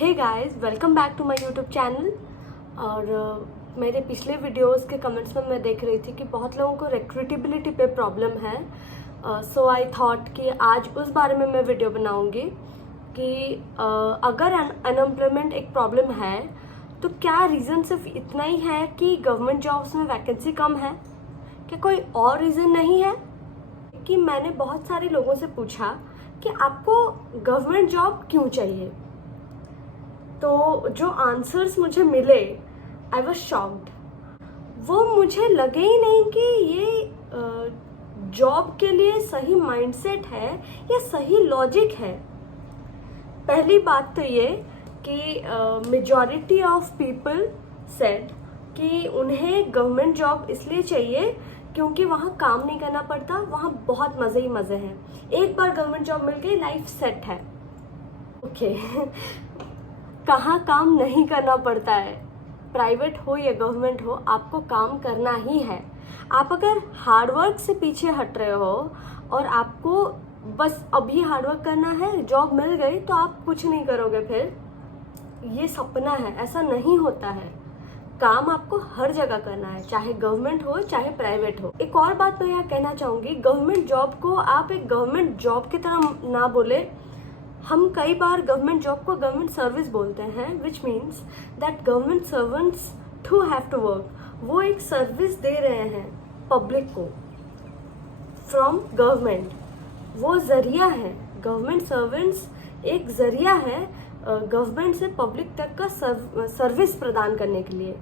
Hey guys, welcome back to my YouTube channel. और मेरे पिछले वीडियोस के कमेंट्स में मैं देख रही थी कि बहुत लोगों को रिक्रूटेबिलिटी पे प्रॉब्लम है। सो आई थॉट कि आज उस बारे में मैं वीडियो बनाऊंगी कि अगर अनएम्प्लॉयमेंट एक प्रॉब्लम है तो क्या रीज़न सिर्फ इतना ही है कि गवर्नमेंट जॉब्स में वैकेंसी कम है? क्या कोई और रीज़न नहीं है? कि मैंने बहुत सारे लोगों से पूछा कि आपको गवर्नमेंट जॉब क्यों चाहिए, तो जो आंसर्स मुझे मिले आई वॉज शॉक्ड। वो मुझे लगे ही नहीं कि ये जॉब के लिए सही माइंडसेट है या सही लॉजिक है। पहली बात तो ये कि मेजॉरिटी ऑफ पीपल सेड कि उन्हें गवर्नमेंट जॉब इसलिए चाहिए क्योंकि वहाँ काम नहीं करना पड़ता, वहाँ बहुत मज़े ही मज़े हैं। एक बार गवर्नमेंट जॉब मिल गई, लाइफ सेट है। ओके कहाँ काम नहीं करना पड़ता है, प्राइवेट हो या गवर्नमेंट हो, आपको काम करना ही है। आप अगर हार्डवर्क से पीछे हट रहे हो और आपको बस अभी हार्डवर्क करना है, जॉब मिल गई तो आप कुछ नहीं करोगे, फिर ये सपना है, ऐसा नहीं होता है। काम आपको हर जगह करना है, चाहे गवर्नमेंट हो चाहे प्राइवेट हो। एक और बात मैं यहाँ कहना चाहूँगी, गवर्नमेंट जॉब को आप एक गवर्नमेंट जॉब की तरह ना बोले। हम कई बार गवर्नमेंट जॉब को गवर्नमेंट सर्विस बोलते हैं, which means that government servants to have to work. वो एक सर्विस दे रहे हैं पब्लिक को फ्रॉम गवर्नमेंट, वो जरिया है। गवर्नमेंट सर्वेंट्स एक जरिया है गवर्नमेंट से पब्लिक तक का सर्विस प्रदान करने के लिए।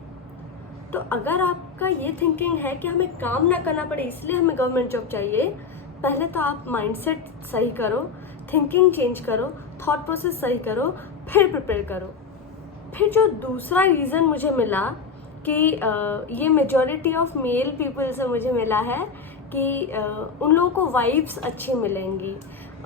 तो अगर आपका ये थिंकिंग है कि हमें काम ना करना पड़े इसलिए हमें गवर्नमेंट जॉब चाहिए, पहले तो आप माइंडसेट सही करो, थिंकिंग चेंज करो, थॉट प्रोसेस सही करो, फिर प्रिपेयर करो। फिर जो दूसरा रीज़न मुझे मिला कि ये मेजॉरिटी ऑफ मेल पीपल से मुझे मिला है कि उन लोगों को वाइफ्स अच्छी मिलेंगी,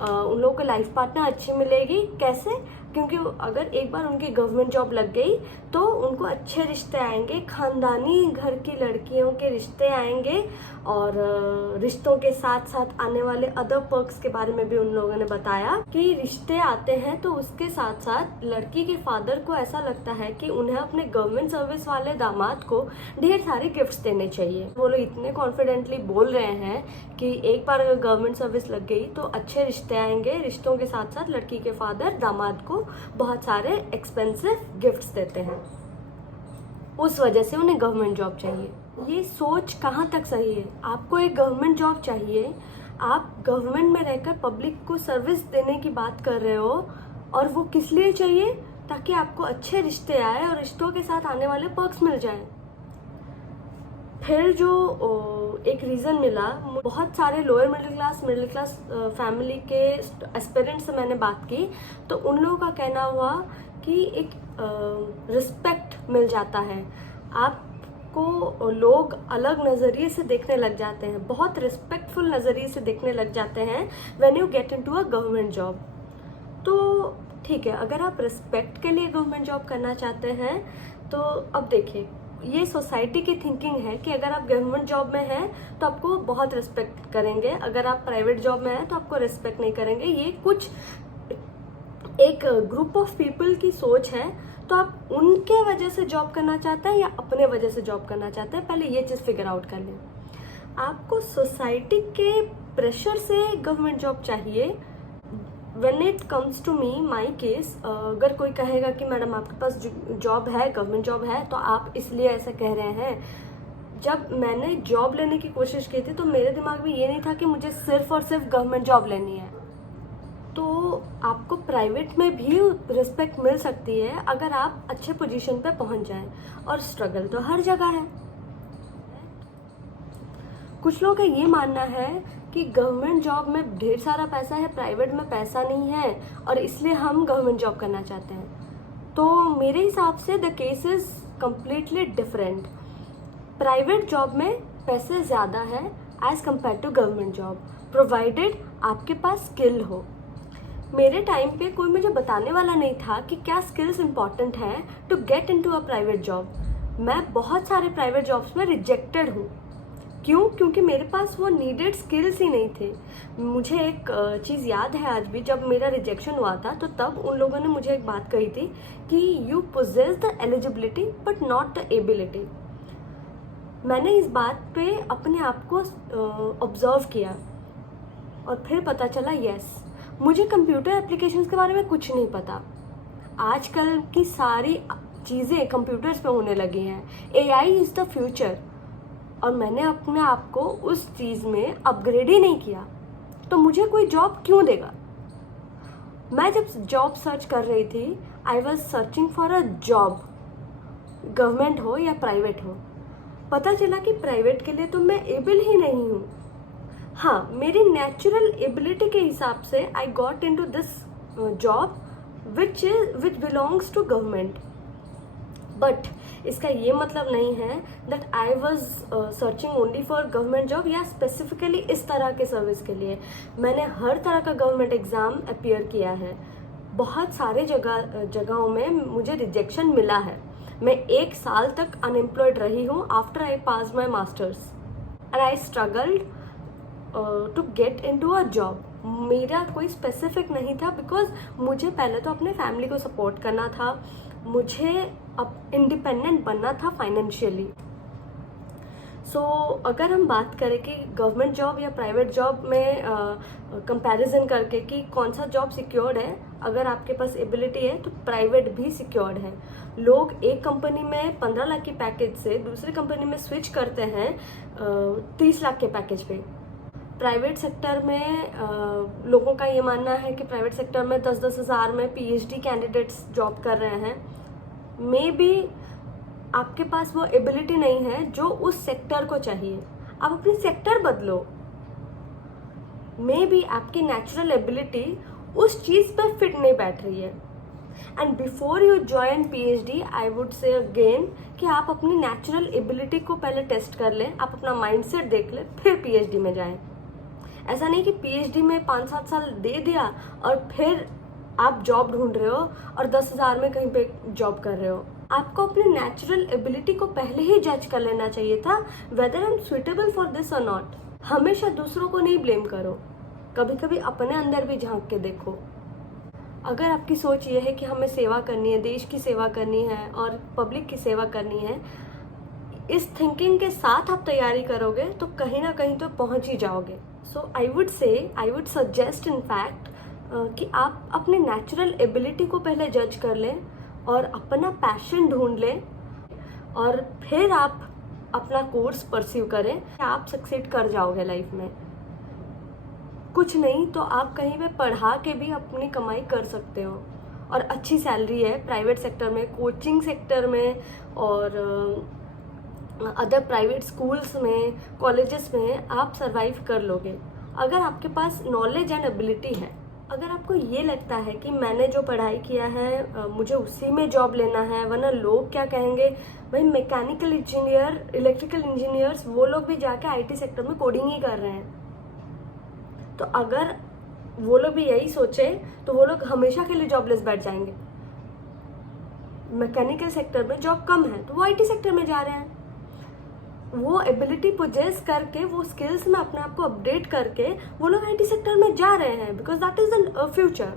उन लोगों को लाइफ पार्टनर अच्छी मिलेगी। कैसे? क्योंकि अगर एक बार उनकी गवर्नमेंट जॉब लग गई तो उनको अच्छे रिश्ते आएंगे, खानदानी घर की लड़कियों के रिश्ते आएंगे, और रिश्तों के साथ साथ आने वाले अदर पर्क्स के बारे में भी उन लोगों ने बताया कि रिश्ते आते हैं तो उसके साथ साथ लड़की के फादर को ऐसा लगता है कि उन्हें अपने गवर्नमेंट सर्विस वाले दामाद को ढेर सारे गिफ्ट्स देने चाहिए। वो लोग इतने कॉन्फिडेंटली बोल रहे हैं कि एक बार अगर गवर्नमेंट सर्विस लग गई तो अच्छे रिश्ते आएंगे, रिश्तों के साथ साथ लड़की के फादर दामाद को बहुत सारे एक्सपेंसिव गिफ्ट्स देते हैं, उस वजह से उन्हें गवर्नमेंट जॉब चाहिए। ये सोच कहाँ तक सही है? आपको एक गवर्नमेंट जॉब चाहिए, आप गवर्नमेंट में रहकर पब्लिक को सर्विस देने की बात कर रहे हो, और वो किस लिए चाहिए? ताकि आपको अच्छे रिश्ते आए और रिश्तों के साथ आने वाले पर्क्स मिल जाएं। फिर जो एक रीज़न मिला, बहुत सारे लोअर मिडिल क्लास फैमिली के एस्पिरेंट्स से मैंने बात की तो उन लोगों का कहना हुआ कि एक रिस्पेक्ट मिल जाता है, आपको लोग अलग नज़रिए से देखने लग जाते हैं, बहुत रिस्पेक्टफुल नज़रिए से देखने लग जाते हैं when you get into a government job. तो ठीक है, अगर आप रिस्पेक्ट के लिए गवर्नमेंट जॉब करना चाहते हैं तो अब देखिए, ये सोसाइटी की थिंकिंग है कि अगर आप गवर्नमेंट जॉब में हैं तो आपको बहुत रिस्पेक्ट करेंगे, अगर आप प्राइवेट जॉब में हैं तो आपको रिस्पेक्ट नहीं करेंगे। ये कुछ एक ग्रुप ऑफ पीपल की सोच है। तो आप उनके वजह से जॉब करना चाहते हैं या अपने वजह से जॉब करना चाहते हैं, पहले ये चीज़ फिगर आउट कर लें। आपको सोसाइटी के प्रेशर से गवर्नमेंट जॉब चाहिए। When it comes to me, my case, अगर कोई कहेगा कि मैडम आपके पास जॉब है, गवर्नमेंट जॉब है, तो आप इसलिए ऐसा कह रहे हैं। जब मैंने जॉब लेने की कोशिश की थी तो मेरे दिमाग में ये नहीं था कि मुझे सिर्फ और सिर्फ गवर्नमेंट जॉब लेनी है। तो आपको प्राइवेट में भी रिस्पेक्ट मिल सकती है अगर आप अच्छे पोजीशन पे पहुंच जाएं, और स्ट्रगल तो हर जगह है। कुछ लोगों का ये मानना है कि गवर्नमेंट जॉब में ढेर सारा पैसा है, प्राइवेट में पैसा नहीं है, और इसलिए हम गवर्नमेंट जॉब करना चाहते हैं। तो मेरे हिसाब से the case is completely different. Private job में पैसे ज़्यादा है as compared to government job, provided आपके पास स्किल हो। मेरे टाइम पे कोई मुझे बताने वाला नहीं था कि क्या स्किल्स इंपॉर्टेंट हैं to get into a private job. मैं बहुत सारे प्राइवेट जॉब्स में रिजेक्टेड हूँ क्यों? क्योंकि मेरे पास वो नीडेड स्किल्स ही नहीं थे। मुझे एक चीज़ याद है आज भी, जब मेरा रिजेक्शन हुआ था तो तब उन लोगों ने मुझे एक बात कही थी कि you possess the eligibility but not the ability. मैंने इस बात पे अपने आप को ऑब्जर्व किया और फिर पता चला यस, मुझे कंप्यूटर एप्लीकेशंस के बारे में कुछ नहीं पता। आजकल की सारी चीज़ें कंप्यूटर्स पे होने लगी हैं। AI इज़ द फ्यूचर, और मैंने अपने आप को उस चीज़ में अपग्रेड ही नहीं किया, तो मुझे कोई जॉब क्यों देगा? मैं जब जॉब सर्च कर रही थी, आई was searching for a job, government हो या प्राइवेट हो। पता चला कि प्राइवेट के लिए तो मैं एबल ही नहीं हूँ। हाँ, मेरी नेचुरल एबिलिटी के हिसाब से I got into this job which belongs to government. But इसका ये मतलब नहीं है that I was searching only for government job या स्पेसिफिकली इस तरह के सर्विस के लिए। मैंने हर तरह का गवर्नमेंट एग्ज़ाम अपियर किया है। बहुत सारे जगहों में मुझे रिजेक्शन मिला है। मैं 1 साल तक अनएम्प्लॉयड रही हूँ after I pass my masters and I struggled to get into a job. मेरा कोई स्पेसिफिक नहीं था, बिकॉज मुझे पहले तो अपने फैमिली को सपोर्ट करना था, मुझे अब इंडिपेंडेंट बनना था फाइनेंशियली। सो अगर हम बात करें कि गवर्नमेंट जॉब या प्राइवेट जॉब में कंपैरिजन करके कि कौन सा जॉब सिक्योर्ड है, अगर आपके पास एबिलिटी है तो प्राइवेट भी सिक्योर्ड है। लोग एक कंपनी में 15 लाख की पैकेज से दूसरी कंपनी में स्विच करते हैं 30 लाख के पैकेज पे। प्राइवेट सेक्टर में लोगों का ये मानना है कि प्राइवेट सेक्टर में 10-10 हज़ार में PhD कैंडिडेट्स जॉब कर रहे हैं। मे बी आपके पास वो एबिलिटी नहीं है जो उस सेक्टर को चाहिए, आप अपनी सेक्टर बदलो। मे बी आपकी नेचुरल एबिलिटी उस चीज़ पर फिट नहीं बैठ रही है। And before you join PhD I would say again कि आप अपनी नेचुरल एबिलिटी को पहले टेस्ट कर लें, आप अपना माइंडसेट देख लें, फिर PhD में जाएं। ऐसा नहीं कि PhD में 5-7 साल दे दिया और फिर आप जॉब ढूंढ रहे हो और 10 हज़ार में कहीं पे जॉब कर रहे हो। आपको अपनी नेचुरल एबिलिटी को पहले ही जज कर लेना चाहिए था, whether I am suitable for this और नॉट। हमेशा दूसरों को नहीं ब्लेम करो, कभी कभी अपने अंदर भी झांक के देखो। अगर आपकी सोच ये है कि हमें सेवा करनी है, देश की सेवा करनी है और पब्लिक की सेवा करनी है, इस थिंकिंग के साथ आप तैयारी करोगे तो कहीं ना कहीं तो पहुंच ही जाओगे। So I would suggest in fact कि आप अपनी नेचुरल एबिलिटी को पहले जज कर लें और अपना पैशन ढूंढ लें और फिर आप अपना कोर्स परस्यू करें। आप सक्सीड कर जाओगे लाइफ में। कुछ नहीं तो आप कहीं पे पढ़ा के भी अपनी कमाई कर सकते हो और अच्छी सैलरी है प्राइवेट सेक्टर में, कोचिंग सेक्टर में और अदर प्राइवेट स्कूल्स में, कॉलेजेस में आप सरवाइव कर लोगे अगर आपके पास नॉलेज एंड एबिलिटी है। अगर आपको ये लगता है कि मैंने जो पढ़ाई किया है मुझे उसी में जॉब लेना है, वरना लोग क्या कहेंगे, भाई मैकेनिकल इंजीनियर, इलेक्ट्रिकल इंजीनियर्स वो लोग भी जाके IT सेक्टर में कोडिंग ही कर रहे हैं, तो अगर वो लोग भी यही सोचे तो वो लोग हमेशा के लिए जॉबलेस बैठ जाएंगे। मैकेनिकल सेक्टर में जॉब कम है तो वो IT सेक्टर में जा रहे हैं। वो एबिलिटी पोजेस करके, वो स्किल्स में अपने आप को अपडेट करके वो लोग IT सेक्टर में जा रहे हैं, because that is the future.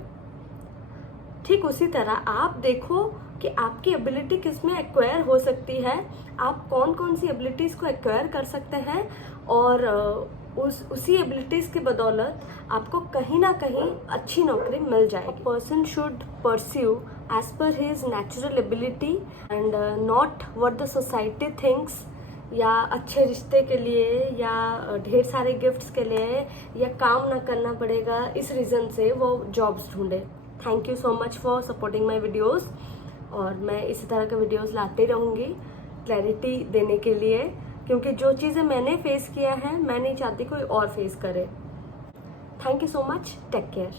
ठीक उसी तरह आप देखो कि आपकी एबिलिटी किस में एक्वायर हो सकती है, आप कौन कौन सी एबिलिटीज को एक्वायर कर सकते हैं और उसी एबिलिटीज की बदौलत आपको कहीं ना कहीं अच्छी नौकरी मिल जाएगी। Person should pursue as per his natural ability and not what the society thinks, या अच्छे रिश्ते के लिए या ढेर सारे गिफ्ट्स के लिए या काम ना करना पड़ेगा इस रीज़न से वो जॉब्स ढूंढे। Thank you so much for supporting my videos और मैं इसी तरह के वीडियोस लाते रहूँगी क्लैरिटी देने के लिए, क्योंकि जो चीज़ें मैंने फेस किया है मैं नहीं चाहती कोई और फेस करे। Thank you so much, take care.